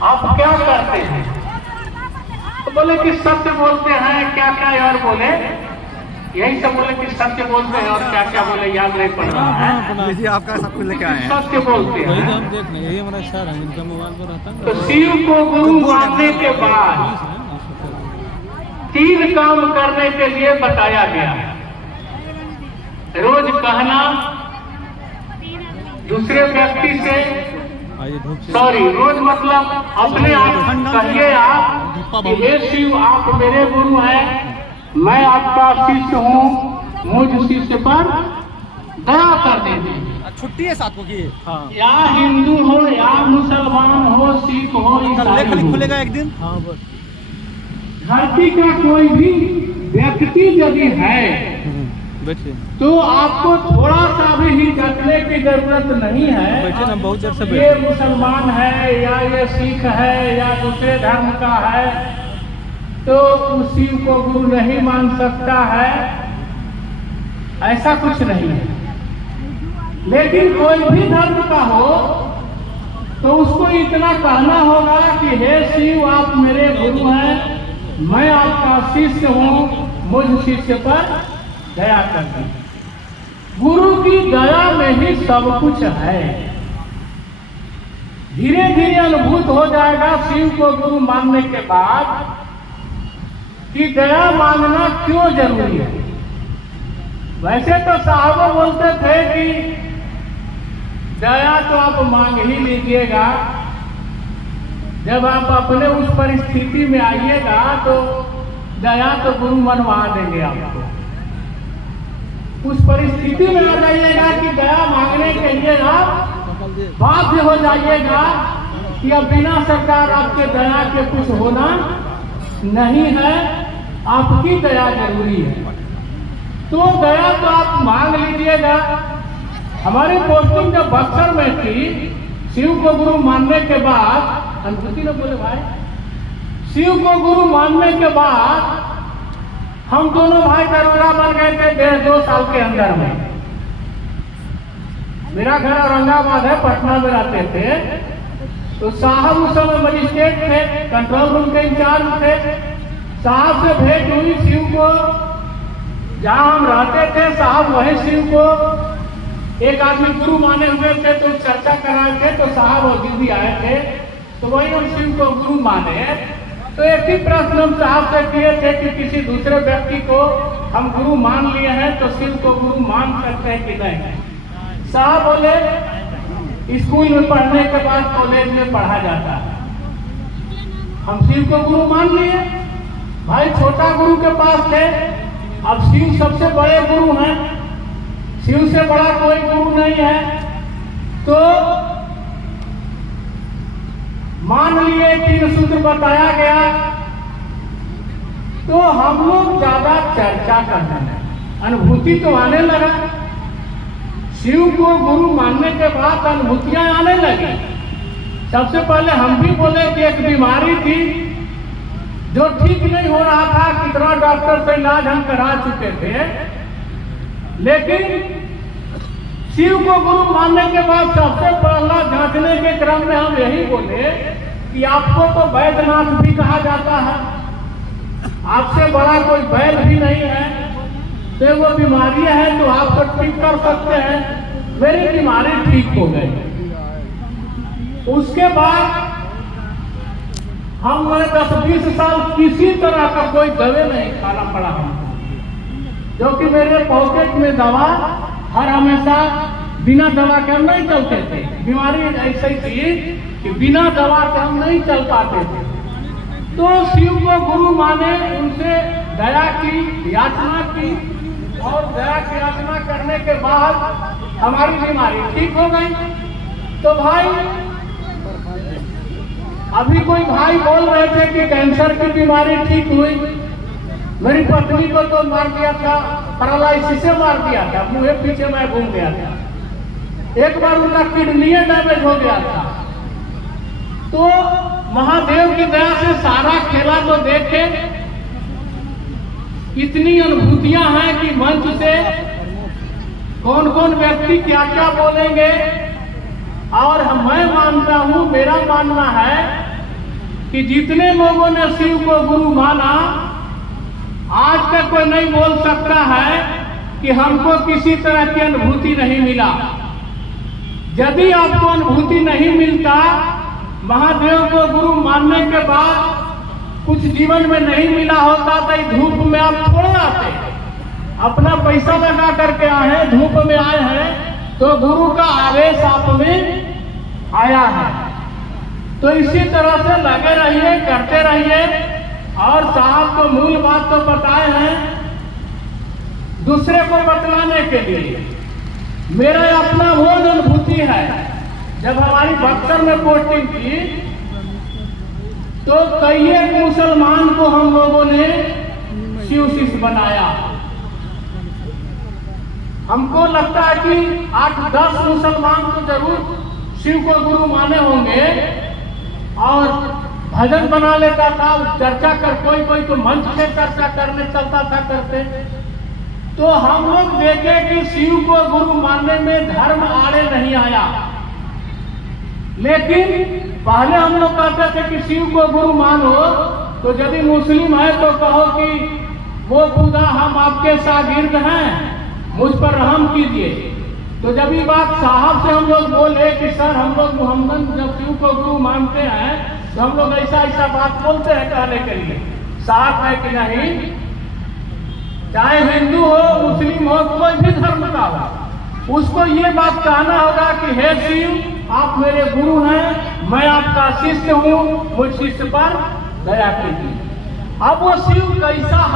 आप क्या करते हैं? तो बोले कि सत्य बोलते हैं। क्या क्या यार बोले? यही सब बोले कि सत्य बोलते हैं, और क्या क्या बोले याद नहीं पड़ रहा है। जी आपका सब कुछ लेके आए हैं। सत्य बोलते हैं। हम देखने यही हमारा शहर है, इनका मोबाइल पर रहता है। तो शिव को गुरु मानने के बाद 3 काम करने के लिए बताया गया है। रोज कहना दूसरे व्यक्ति से, सॉरी रोज मतलब अपने आप कहिए आप कि हे शिव आप मेरे गुरु हैं, मैं आपका शिष्य हूँ, मुझ शिष्य पर दया कर दीजिए। छुट्टी है साथ को की। हाँ या हिंदू हो या मुसलमान हो, सिख हो, ईसाई हो, खुलेगा एक दिन। हाँ बस धरती का कोई भी व्यक्ति यदि है बैठिए तो आपको थोड़ा सा भी हिचकने की जरूरत नहीं है। बैठिए ना, बहुत देर से ये बैठे। मुसलमान है या ये सिख है या दूसरे धर्म का है तो उस शिव को गुरु नहीं मान सकता है, ऐसा कुछ नहीं है। लेकिन कोई भी धर्म का हो तो उसको इतना कहना होगा कि हे शिव आप मेरे गुरु हैं, मैं आपका शिष्य हूँ, मुझ शिष्य पर दया कर दीजिए। गुरु की दया में ही सब कुछ है। धीरे धीरे अनुभूत हो जाएगा शिव को गुरु मानने के बाद कि दया मांगना क्यों जरूरी है। वैसे तो साहब बोलते थे कि दया तो आप मांग ही लीजिएगा, जब आप अपने उस परिस्थिति में आइएगा तो दया तो गुरु मनवा देंगे आपको। उस परिस्थिति में आ जाइएगा कि दया मांगने के लिए आप बाध्य हो जाइएगा कि अब बिना सरकार आपके दया के कुछ होना नहीं है, आपकी दया जरूरी है। तो दया तो आप मांग लीजिएगा। हमारी पोस्टिंग जब बक्सर में थी, शिव को गुरु मानने के बाद, अनुभूति ने बोले भाई, शिव को गुरु मानने के बाद हम दोनों भाई दरोगा बन गए थे 1.5-2 साल के अंदर में। मेरा घर औरंगाबाद है, पटना में रहते थे। तो साहब उस समय मजिस्ट्रेट थे, कंट्रोल रूम के इंचार्ज थे। साहब से भेंट हुई शिव को, जहां हम रहते थे साहब वही शिव को एक आदमी गुरु माने हुए थे तो चर्चा कर रहे थे। तो साहब और दीदी आए थे तो वही हम शिव को गुरु माने। तो एक ही प्रश्न हम साहब से किए थे कि किसी दूसरे व्यक्ति को हम गुरु मान लिए हैं तो शिव को गुरु मान सकते हैं कि नहीं। साहब बोले स्कूल में पढ़ने के बाद कॉलेज में पढ़ा जाता है, हम शिव को गुरु मान लिए। भाई छोटा गुरु के पास थे, अब शिव सबसे बड़े गुरु हैं, शिव से बड़ा कोई गुरु नहीं है। तो मान लिए 3 सूत्र बताया गया। तो हम लोग ज्यादा चर्चा करने लगे, अनुभूति तो आने लगा। शिव को गुरु मानने के बाद अनुभूतियां आने लगी। सबसे पहले हम भी बोले कि एक बीमारी थी जो ठीक नहीं हो रहा था, कितना डॉक्टर से इलाज हम करा चुके थे, लेकिन शिव को गुरु मानने के बाद सबसे पहला जांचने के क्रम में हम यही बोले कि आपको तो वैद्यनाथ भी कहा जाता है, आपसे बड़ा कोई वैद्य भी नहीं है, तो वो बीमारी है तो आप तो ठीक कर सकते हैं। मेरी बीमारी ठीक हो गई। उसके बाद हमने 10-20 साल किसी तरह का कोई दवा नहीं खाना पड़ा हमको, क्योंकि मेरे पॉकेट में दवा हर हमेशा बिना दवा के हम नहीं चलते थे। बीमारी ऐसी थी कि बिना दवा के हम नहीं चल पाते थे। तो शिव को गुरु माने, उनसे दया की याचना की, और दया की याचना करने के बाद हमारी बीमारी ठीक हो गई। तो भाई अभी कोई भाई बोल रहे थे कि कैंसर की बीमारी ठीक हुई। मेरी पत्नी को तो मार दिया था, पैरालाइसिस से मार दिया था, मुंह पीछे मैं घूम गया था। एक बार उनका किडनी डैमेज हो गया था। तो महादेव की दया से सारा खेला तो देखे, इतनी अनुभूतियां हैं कि मंच से कौन कौन व्यक्ति क्या क्या बोलेंगे। और मैं मानता हूं, मेरा मानना है कि जितने लोगों ने शिव को गुरु माना, आज तक कोई नहीं बोल सकता है कि हमको किसी तरह की अनुभूति नहीं मिला। यदि आपको अनुभूति नहीं मिलता, महादेव को गुरु मानने के बाद कुछ जीवन में नहीं मिला होता तो इस धूप में आप थोड़े आते। अपना पैसा लगा करके आए हैं, धूप में आए हैं, तो गुरु का आवेश आप में आया है। तो इसी तरह से लगे रहिए, करते रहिए। और साहब तो मूल बात तो बताए हैं दूसरे को बतलाने के लिए। मेरा अपना वो अनुभूति है, जब हमारी बक्सर में पोस्टिंग थी तो कई एक मुसलमान को हम लोगों ने शिव शिष्य बनाया। हमको लगता है कि 8-10 मुसलमान तो जरूर शिव को गुरु माने होंगे और भजन बना लेता था, चर्चा कर, कोई तो मंच से चर्चा करने चलता था करते। तो हम लोग देखे कि शिव को गुरु मानने में धर्म आड़े नहीं आया। लेकिन पहले हम लोग कहते थे कि शिव को गुरु मानो, तो यदि मुस्लिम है तो कहो कि वो खुदा हम आपके शागिर्द हैं, मुझ पर रहम कीजिए। तो जब ये बात साहब से हम लोग बोले कि सर हम लोग मोहम्मद जब शिव को गुरु मानते हैं तो हम लोग ऐसा ऐसा बात बोलते हैं कहने के लिए, साफ है कि नहीं, चाहे हिंदू हो, मुस्लिम हो, कोई भी धर्म का हो, उसको ये बात कहना होगा कि हे शिव आप मेरे गुरु हैं, मैं आपका शिष्य हूँ, मुझ शिष्य पर दया कीजिए। अब वो शिव कैसा